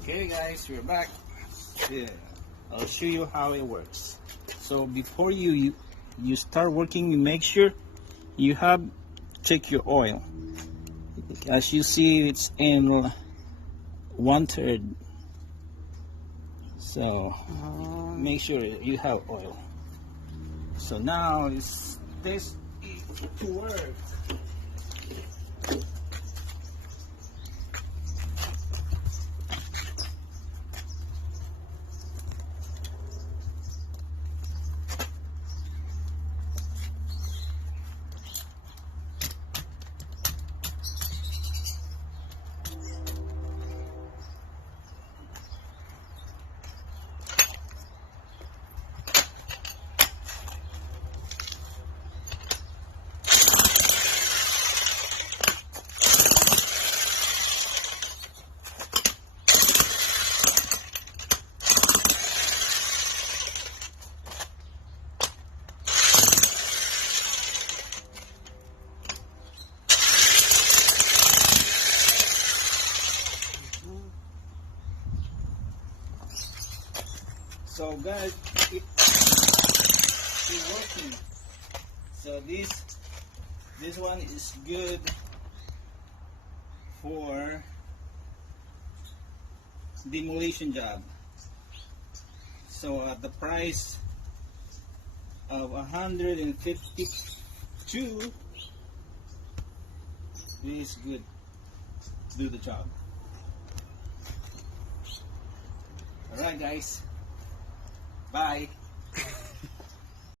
Okay guys, we're back. Yeah, I'll show you how it works. So before you start working, you make sure you have check your oil. As you see, it's in 1/3. So make sure you have oil. So now it's this to work. So guys, it's working. So this one is good for demolition job. So at the price of 152, this is good. Do the job. Alright guys. Bye.